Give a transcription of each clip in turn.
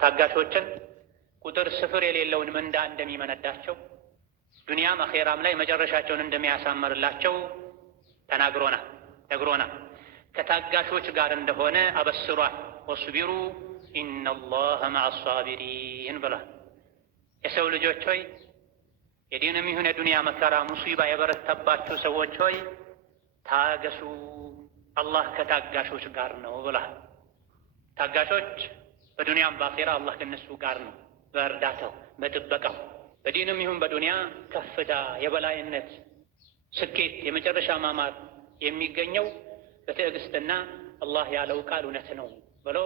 ታጋሾችን ቁጥር ስፍር የሌለውን ምንዳ እንደሚመነዳቸው ዱንያም አኼራም ላይ መጨረሻቸውን እንደሚያሳምርላቸው ነግሮናል። ከታጋሾች ጋር እንደሆነ አበስሯል። ወስቢሩ ኢነላሀ መዐሳቢሪን ብሏል። የሰው ልጆች ሆይ የዲንም ይሁን የዱንያ መከራ ሙሲባ የበረተባችሁ ሰዎች ሆይ ታገሱ፣ አላህ ከታጋሾች ጋር ነው ብሏል። ታጋሾች በዱንያም በአኼራ አላህ ከነሱ ጋር ነው፣ በእርዳታው በጥበቃው። በዲንም ይሁን በዱንያ ከፍታ፣ የበላይነት፣ ስኬት፣ የመጨረሻ ማማር የሚገኘው በትዕግስትና አላህ ያለው ቃል እውነት ነው ብሎ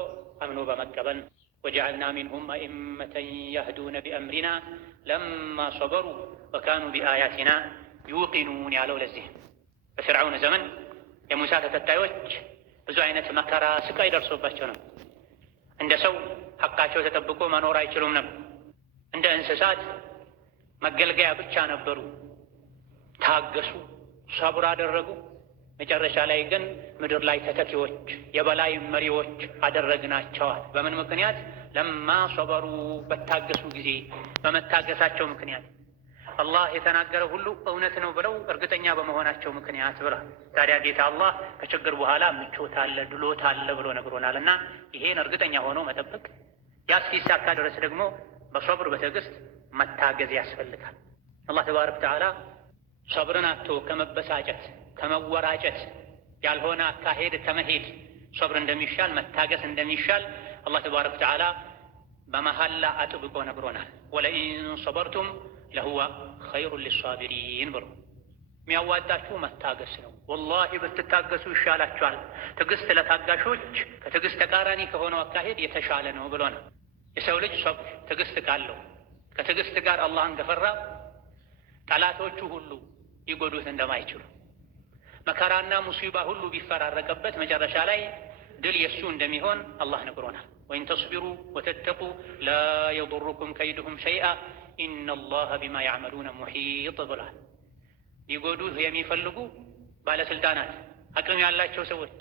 አምኖ በመቀበል ወጀዐልና ሚንሁም አኢመተን የህዱነ ቢአምሪና ለማ ሰበሩ ወካኑ ቢአያቲና ዩቂኑን ያለው ለዚህ በፊርዓውን ዘመን የሙሳ ተከታዮች ብዙ አይነት መከራ፣ ስቃይ ደርሶባቸው ነው። እንደ ሰው ሐቃቸው ተጠብቆ መኖር አይችሉም ነበር። እንደ እንስሳት መገልገያ ብቻ ነበሩ። ታገሱ፣ ሰብር አደረጉ። መጨረሻ ላይ ግን ምድር ላይ ተተኪዎች፣ የበላይ መሪዎች አደረግናቸዋል። በምን ምክንያት? ለማ ሰበሩ፣ በታገሱ ጊዜ፣ በመታገሳቸው ምክንያት አላህ የተናገረ ሁሉ እውነት ነው ብለው እርግጠኛ በመሆናቸው ምክንያት ብላ። ታዲያ ጌታ አላህ ከችግር በኋላ ምቾት አለ፣ ድሎት አለ ብሎ ነግሮናል። እና ይሄን እርግጠኛ ሆኖ መጠበቅ፣ ያ እስኪሳካ ድረስ ደግሞ በሰብር በትዕግስት መታገዝ ያስፈልጋል። አላህ ተባረከ ወተዓላ ሰብርን አጥቶ ከመበሳጨት ከመወራጨት፣ ያልሆነ አካሄድ ከመሄድ ሰብር እንደሚሻል መታገስ እንደሚሻል አላህ ተባረከ ወተዓላ በመሐላ አጥብቆ ነግሮናል። ወለኢን ሰበርቱም ለሁወ ኸይሩን ሊሷቢሪን ብሎ የሚያዋጣችሁ መታገስ ነው። ወላሂ ብትታገሱ ይሻላችኋል። ትዕግስት ለታጋሾች ከትዕግስት ተቃራኒ ከሆነው አካሄድ የተሻለ ነው ብሎ ነው። የሰው ልጅ ሰብር ትዕግስት ካለው ከትዕግስት ጋር አላህን ከፈራ ጠላቶቹ ሁሉ ሊጎዱት እንደማይችሉ፣ መከራና ሙሲባ ሁሉ ቢፈራረቀበት መጨረሻ ላይ ድል የሱ እንደሚሆን አላህ ነግሮናል። ወኢን ተስቢሩ ወተተቁ ላ የضሩኩም ከይድሁም ሸይአ ኢነላሀ ቢማ ያዕመሉነ ሙሒጥ ብሏል። ሊጎዱህ የሚፈልጉ ባለስልጣናት፣ አቅም ያላቸው ሰዎች፣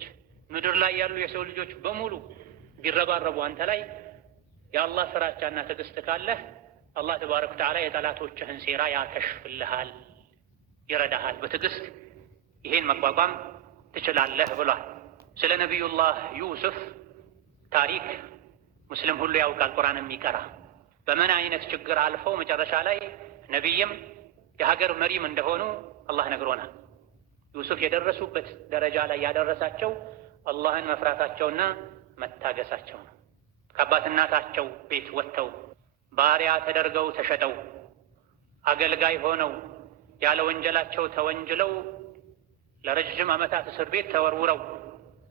ምድር ላይ ያሉ የሰው ልጆች በሙሉ ቢረባረቡ አንተ ላይ የአላህ ፍራቻና ትዕግስት ካለህ አላህ ተባረከ ወተዓላ የጠላቶችህን ሴራ ያከሽፍልሃል፣ ይረዳሃል። በትዕግስት ይሄን መቋቋም ትችላለህ ብሏል። ስለ ነቢዩላህ ዩሱፍ ታሪክ ሙስሊም ሁሉ ያውቃል፣ ቁርአን የሚቀራ በምን አይነት ችግር አልፈው መጨረሻ ላይ ነቢይም የሀገር መሪም እንደሆኑ አላህ ነግሮናል። ዩሱፍ የደረሱበት ደረጃ ላይ ያደረሳቸው አላህን መፍራታቸውና መታገሳቸው ነው። ከአባት እናታቸው ቤት ወጥተው ባሪያ ተደርገው ተሸጠው አገልጋይ ሆነው ያለ ወንጀላቸው ተወንጅለው ለረጅም ዓመታት እስር ቤት ተወርውረው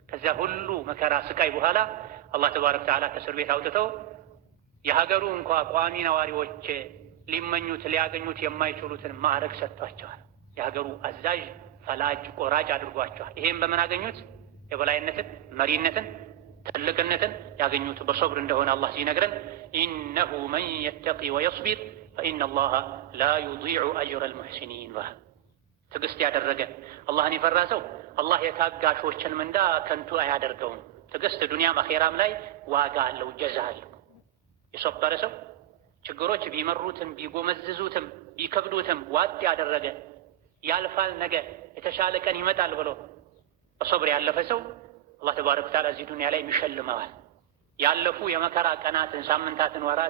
ከዚያ ሁሉ መከራ ስቃይ በኋላ አላህ ተባረከ ወተዓላ ከእስር ቤት አውጥተው የሀገሩ እንኳ ቋሚ ነዋሪዎች ሊመኙት ሊያገኙት የማይችሉትን ማዕረግ ሰጥቷቸዋል። የሀገሩ አዛዥ፣ ፈላጭ፣ ቆራጭ አድርጓቸዋል። ይሄም በምን አገኙት? የበላይነትን፣ መሪነትን፣ ትልቅነትን ያገኙት በሶብር እንደሆነ አላህ ሲነግረን ኢነሁ መን የተቂ ወየስቢር ፈኢነላሀ ላ ዩዲዑ አጅረል ሙሕሲኒን። ትዕግስት ያደረገ አላህን የፈራ ሰው አላህ የታጋሾችን ምንዳ ከንቱ አያደርገውም። ትዕግስት ዱንያም አኼራም ላይ ዋጋ አለው፣ ጀዛ አለው። የሰበረ ሰው ችግሮች ቢመሩትም ቢጎመዝዙትም ቢከብዱትም ዋጥ ያደረገ ያልፋል፣ ነገ የተሻለ ቀን ይመጣል ብሎ በሶብር ያለፈ ሰው አላህ ተባረከ ወተዓላ እዚህ ዱንያ ላይ ይሸልመዋል። ያለፉ የመከራ ቀናትን፣ ሳምንታትን፣ ወራት